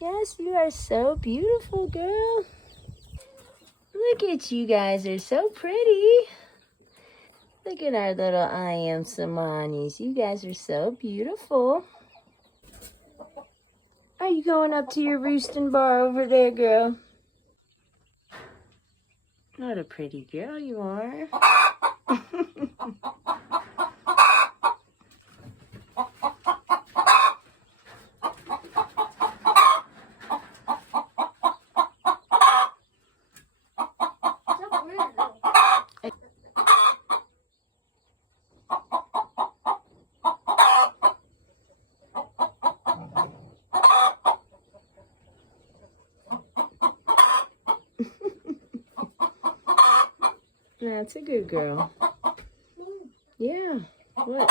Yes, you are so beautiful, girl. Look at you guys, are so pretty. Look at our little Ayam Cemanis. You guys are so beautiful. Are you going up to your roosting bar over there, girl? What a pretty girl you are. That's a good girl. Yeah. What?